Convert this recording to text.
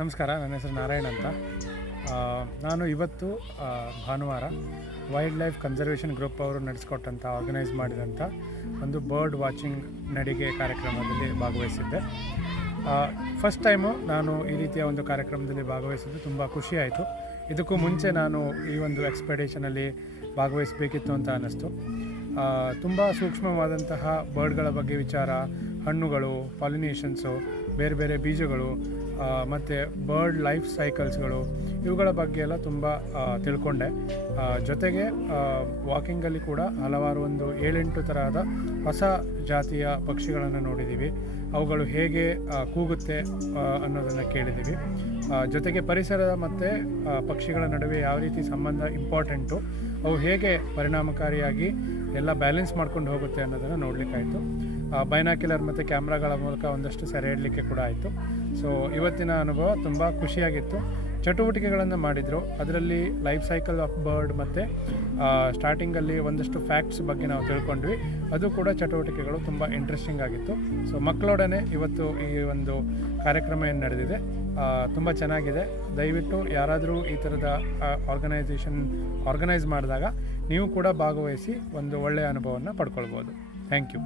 ನಮಸ್ಕಾರ, ನನ್ನ ಹೆಸರು ನಾರಾಯಣ್ ಅಂತ. ನಾನು ಇವತ್ತು ಭಾನುವಾರ ವೈಲ್ಡ್ ಲೈಫ್ ಕನ್ಸರ್ವೇಷನ್ ಗ್ರೂಪ್ ಅವರು ನಡೆಸ್ಕೊಟ್ಟಂಥ ಆರ್ಗನೈಸ್ ಮಾಡಿದಂಥ ಒಂದು ಬರ್ಡ್ ವಾಚಿಂಗ್ ನಡಿಗೆ ಕಾರ್ಯಕ್ರಮದಲ್ಲಿ ಭಾಗವಹಿಸಿದ್ದೆ. ಫಸ್ಟ್ ಟೈಮು ನಾನು ಈ ರೀತಿಯ ಒಂದು ಕಾರ್ಯಕ್ರಮದಲ್ಲಿ ಭಾಗವಹಿಸಿದ್ದು ತುಂಬ ಖುಷಿಯಾಯಿತು. ಇದಕ್ಕೂ ಮುಂಚೆ ನಾನು ಈ ಒಂದು ಎಕ್ಸ್ಪೆಡಿಷನಲ್ಲಿ ಭಾಗವಹಿಸಬೇಕಿತ್ತು ಅಂತ ಅನ್ನಿಸ್ತು. ತುಂಬ ಸೂಕ್ಷ್ಮವಾದಂತಹ ಬರ್ಡ್ಗಳ ಬಗ್ಗೆ ವಿಚಾರ, ಹಣ್ಣುಗಳು, ಪಾಲಿನೇಷನ್ಸು, ಬೇರೆ ಬೇರೆ ಬೀಜಗಳು ಮತ್ತು ಬರ್ಡ್ ಲೈಫ್ ಸೈಕಲ್ಸ್ಗಳು, ಇವುಗಳ ಬಗ್ಗೆ ಎಲ್ಲ ತುಂಬ ತಿಳ್ಕೊಂಡೆ. ಜೊತೆಗೆ ವಾಕಿಂಗಲ್ಲಿ ಕೂಡ ಹಲವಾರು ಒಂದು 7-8 ತರಹದ ಹೊಸ ಜಾತಿಯ ಪಕ್ಷಿಗಳನ್ನು ನೋಡಿದ್ದೀವಿ. ಅವುಗಳು ಹೇಗೆ ಕೂಗುತ್ತೆ ಅನ್ನೋದನ್ನು ಕೇಳಿದ್ದೀವಿ. ಜೊತೆಗೆ ಪರಿಸರ ಮತ್ತು ಪಕ್ಷಿಗಳ ನಡುವೆ ಯಾವ ರೀತಿ ಸಂಬಂಧ ಇಂಪಾರ್ಟೆಂಟು, ಅವು ಹೇಗೆ ಪರಿಣಾಮಕಾರಿಯಾಗಿ ಎಲ್ಲ ಬ್ಯಾಲೆನ್ಸ್ ಮಾಡ್ಕೊಂಡು ಹೋಗುತ್ತೆ ಅನ್ನೋದನ್ನು ನೋಡಲಿಕ್ಕಾಯಿತು. ಬೈನಾಕ್ಯುಲರ್ ಮತ್ತು ಕ್ಯಾಮ್ರಾಗಳ ಮೂಲಕ ಒಂದಷ್ಟು ಸೆರೆ ಹಿಡಲಿಕ್ಕೆ ಕೂಡ ಆಯಿತು. ಸೊ ಇವತ್ತಿನ ಅನುಭವ ತುಂಬ ಖುಷಿಯಾಗಿತ್ತು. ಚಟುವಟಿಕೆಗಳನ್ನು ಮಾಡಿದರು. ಅದರಲ್ಲಿ ಲೈಫ್ ಸೈಕಲ್ ಆಫ್ ಬರ್ಡ್ ಮತ್ತು ಸ್ಟಾರ್ಟಿಂಗಲ್ಲಿ ಒಂದಷ್ಟು ಫ್ಯಾಕ್ಟ್ಸ್ ಬಗ್ಗೆ ನಾವು ತಿಳ್ಕೊಂಡ್ವಿ. ಅದು ಕೂಡ ಚಟುವಟಿಕೆಗಳು ತುಂಬ ಇಂಟ್ರೆಸ್ಟಿಂಗ್ ಆಗಿತ್ತು. ಸೊ ಮಕ್ಕಳೊಡನೆ ಇವತ್ತು ಈ ಒಂದು ಕಾರ್ಯಕ್ರಮ ಏನು ನಡೆದಿದೆ ತುಂಬ ಚೆನ್ನಾಗಿದೆ. ದಯವಿಟ್ಟು ಯಾರಾದರೂ ಈ ಥರದ ಆರ್ಗನೈಸ್ ಮಾಡಿದಾಗ ನೀವು ಕೂಡ ಭಾಗವಹಿಸಿ ಒಂದು ಒಳ್ಳೆಯ ಅನುಭವವನ್ನು ಪಡ್ಕೊಳ್ಬೋದು. Thank you.